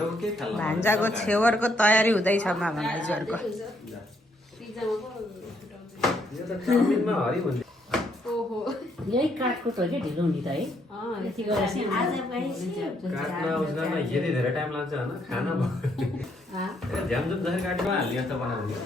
भान्जाको छेवरको तयारी हुँदैछ मामा भाइजूहरूको। यही काठको त के ढिलो हुने त है यति गरेर धेरै टाइम लाग्छ होइन खाना झ्यामझुम जसरी काटेमा हाल्ने त बनाउने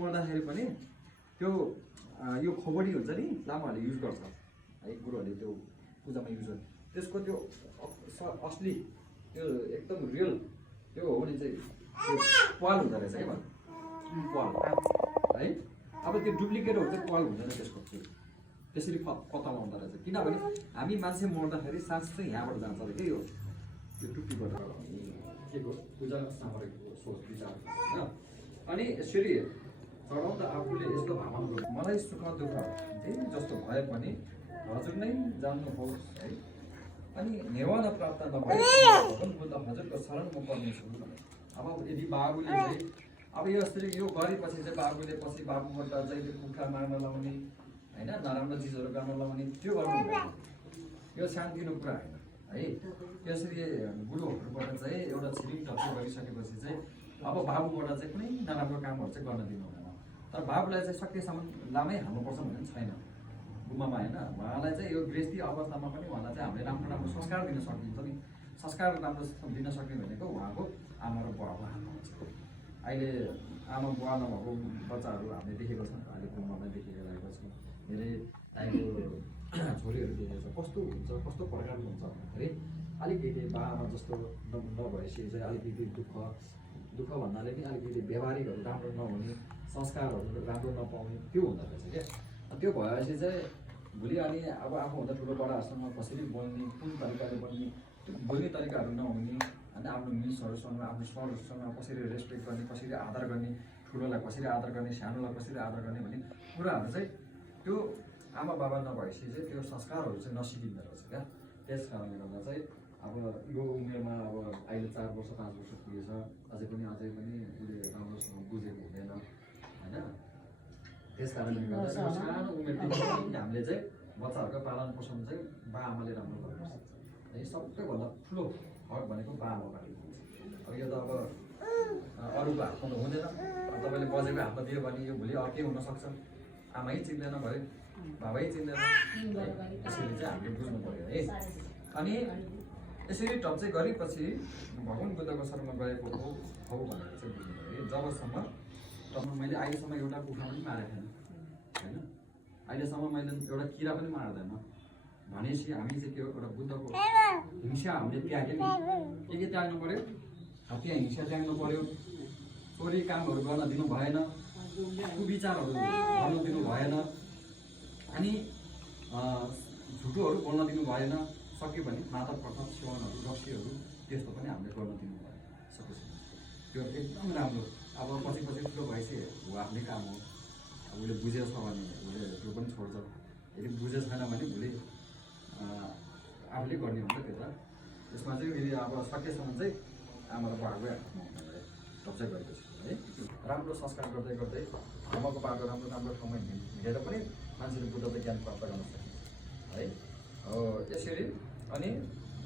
गर्दाखेरि पनि त्यो यो खोबडी हुन्छ नि लामाहरूले युज गर्छ है गुरुहरूले त्यो पूजामा युज गर्छ त्यसको त्यो असली त्यो एकदम रियल त्यो हो भने चाहिँ त्यो पाल हुँदो रहेछ क्या पाल है। अब त्यो डुप्लिकेटहरू चाहिँ पाल हुँदैन त्यसको त्यसरी पत्तामा हुँदो रहेछ किनभने हामी मान्छे मर्दाखेरि सास चाहिँ यहाँबाट जान्छ अरे त्यही हो त्यो टुप्पीबाट के को पूजा सामग्रीको सोच विचार होइन। अनि यसरी चढाउँदा आफूले यस्तो भावना मलाई सुख दुःख जे जस्तो भए पनि हजुर नै जान्नुहोस् है। अनि निर्वाणा प्राप्त नभए हजुरको शरण म पर्नेछु भने अब यदि बाबुले चाहिँ अब यसरी यो गरेपछि चाहिँ बाबुले पछि बाबुबाट जहिले कुखुरा मार्न लाउने होइन नराम्रो चिजहरू गर्न लाउने त्यो गर्नु हुँदैन। यो शान्तिको कुरा होइन है। यसरी गुरुहरूबाट चाहिँ एउटा छिरिङ टक्क गरिसकेपछि चाहिँ अब बाबुबाट चाहिँ कुनै नराम्रो कामहरू चाहिँ गर्न दिनु हुँदैन। तर बाबुलाई चाहिँ सकेसम्म लामै हाल्नुपर्छ भन्ने छैन गुम्बामा होइन। उहाँलाई चाहिँ यो गृहस्थी अवस्थामा पनि उहाँलाई चाहिँ हामीले राम्रो राम्रो संस्कार दिन सकिन्छ नि। संस्कार राम्रो दिन सक्ने भनेको उहाँको आमा र बुवाको हातमा हुन्छ। अहिले आमा बुवा नभएको बच्चाहरू हामीले देखेको छ अहिले गुम्बामा देखिरहेको छ। धेरै अहिले छोरीहरू देखेको छ कस्तो हुन्छ कस्तो प्रकारको हुन्छ भन्दाखेरि अलिकति बा आमा जस्तो नभएपछि चाहिँ अलिकति दुःख भन्नाले नि अलिकति व्यवहारिकहरू राम्रो नहुने संस्कारहरू राम्रो नपाउने त्यो हुँदो रहेछ क्या। त्यो भएपछि चाहिँ भोलि अनि अब आफूभन्दा ठुलो बडाहरूसँग कसरी बोल्ने कुन तरिकाले बोल्ने त्यो बोल्ने तरिकाहरू नहुने अनि आफ्नो मिसहरूसँग आफ्नो सरहरूसँग कसरी रेस्पेक्ट गर्ने कसरी आदर गर्ने ठुलोलाई कसरी आदर गर्ने सानोलाई कसरी आदर गर्ने भन्ने कुराहरू चाहिँ त्यो आमा बाबा नभएपछि चाहिँ त्यो संस्कारहरू चाहिँ नसिकिँदो रहेछ क्या। त्यस कारणले गर्दा चाहिँ अब यो उमेरमा अब अहिले 4 वर्ष 5 वर्ष पुगेछ अझै पनि उसले राम्रोसँग बुझेको हुँदैन होइन। त्यस कारणले गर्दा सानो उमेरदेखि हामीले चाहिँ बच्चाहरूको पालन पोषण चाहिँ बा आमाले राम्रो गर्नुपर्छ है। सबैभन्दा ठुलो हक भनेको बा आमाबाट हुन्छ। अब यो त अब अरूको हातमा हुँदैन। तपाईँले बजेको हातमा दियो भने यो भोलि अर्कै हुनसक्छ। आमै चिन्दैन भयो बाबै चिन्दैन यसरी चाहिँ हामीले बुझ्नु पऱ्यो है। अनि यसरी टप्चै गरेपछि भगवान् बुद्धको शरणमा गएको हो भनेर चाहिँ बुझ्नु पऱ्यो। जबसम्म मैले अहिलेसम्म एउटा कुखुरा पनि मारेको थिएन होइन। अहिलेसम्म मैले एउटा किरा पनि मार्दैन भनेपछि हामी चाहिँ के हो एउटा बुद्धको हिंसा हामीले त्याग्यो नि। के त्याग्नु पऱ्यो हत्या हिंसा त्याग्नु पऱ्यो। चोरी कामहरू गर्न दिनु भएन कुविचारहरू गर्न दिनु भएन अनि झुटोहरू बोल्न दिनु भएन। सक्यो भने मादक पदार्थ सेवनहरू रक्सीहरू त्यस्तो पनि हामीले गर्न दिनु भएन सकेसम्म त्यो एकदम राम्रो। अब पछि ठुलो भएपछि हो आफ्नै काम हो। अब उसले बुझेको छ भने उसले त्यो पनि छोड्छ। यदि बुझेको छैन भने भोलि आफूले गर्ने हुन्छ त्यो त। यसमा चाहिँ फेरि अब सकेसम्म चाहिँ आमा र बाबाकै हातमा हुनलाई टप्चै गरेपछि है। राम्रो संस्कार गर्दै गर्दै धर्मको बाटो राम्रो राम्रो ठाउँमा हिँडेर पनि मान्छेले बुद्धको ज्ञान प्राप्त गर्न सकिन्छ है। यसरी अनि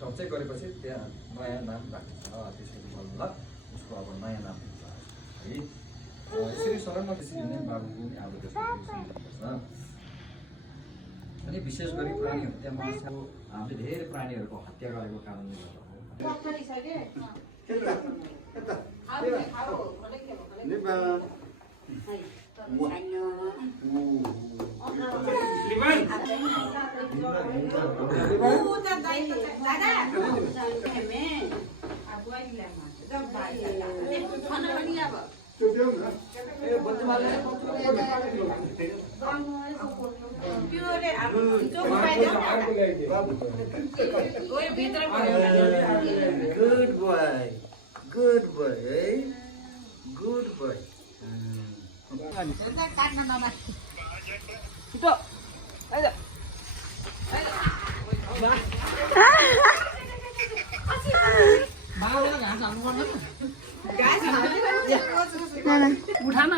टप्चै गरेपछि त्यहाँ नयाँ नाम राखिन्छ। त्यसरी बल्ल उसको अब नयाँ नाम हुन्छ है। यसरी शरणमा त्यसरी नै बाबुको पनि अब त्यसको अनि विशेष गरी प्राणी हत्यामा हामीले धेरै प्राणीहरूको हत्या गरेको कारणले गर्दा Good boy, eh? Good boy. Itu. Ayo. Mau nggak sama उठा न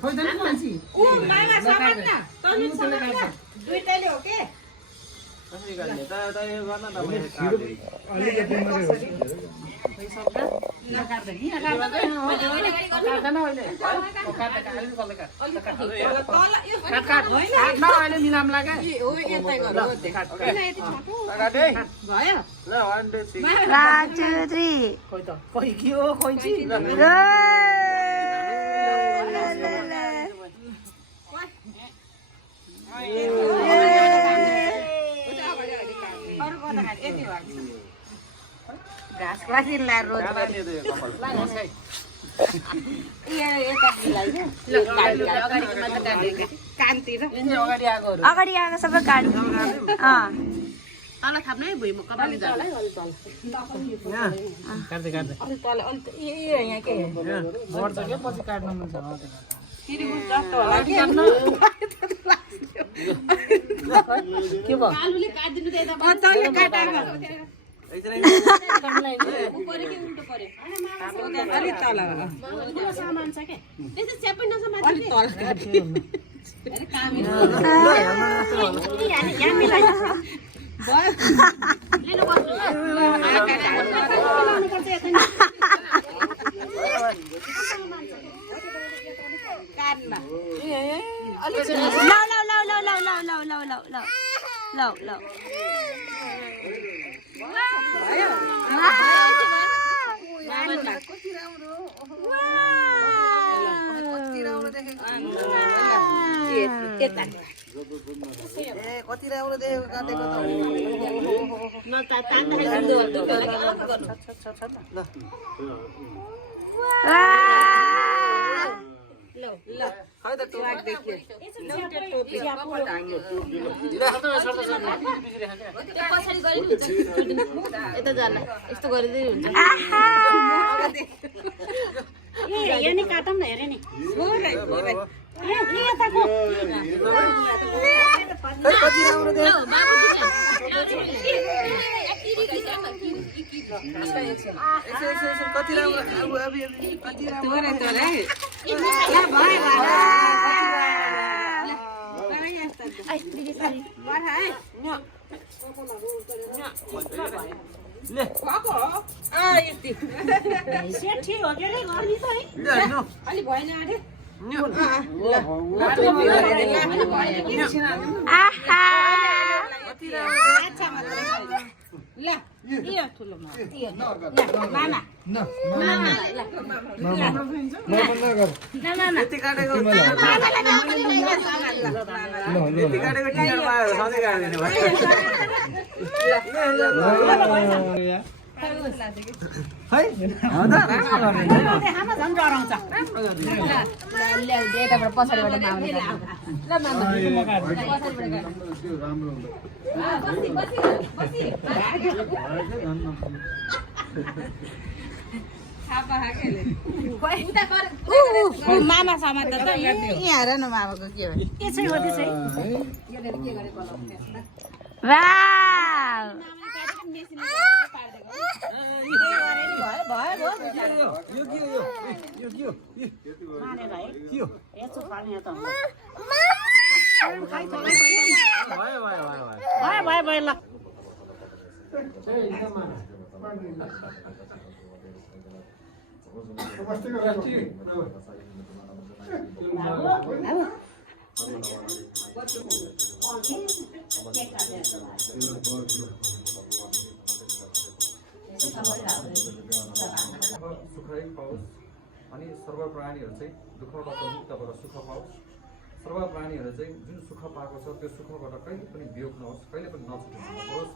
खोज्दैन मान्छे दुईटैले हो के घाँस लागि लाएर रोज कानतिर अगाडि आएको सबै कान तल थाप्नु है भुइँमा कपाली तल यहाँ के के भयो आलुले काट्दिनु त्यही त तैले काटाको अलि तल सामान छ के त्यस्तो च्यापै नसमा अलि तल कति राम्रो देखेको काटेको यता जान यस्तो गरिदिए हुन्छ यहाँ नि काटौँ न हेरे नि मामा समात त यहाँ हेर न मामाको के हो सुखै पाओस् अनि सर्व प्राणीहरू चाहिँ दुःखबाट मुक्त भएर सुख पाओस् सर्व प्राणीहरू चाहिँ जुन सुख पाएको छ त्यो सुखबाट कहिले पनि वियोग नहोस् कहिले पनि नछुट्नुहोस्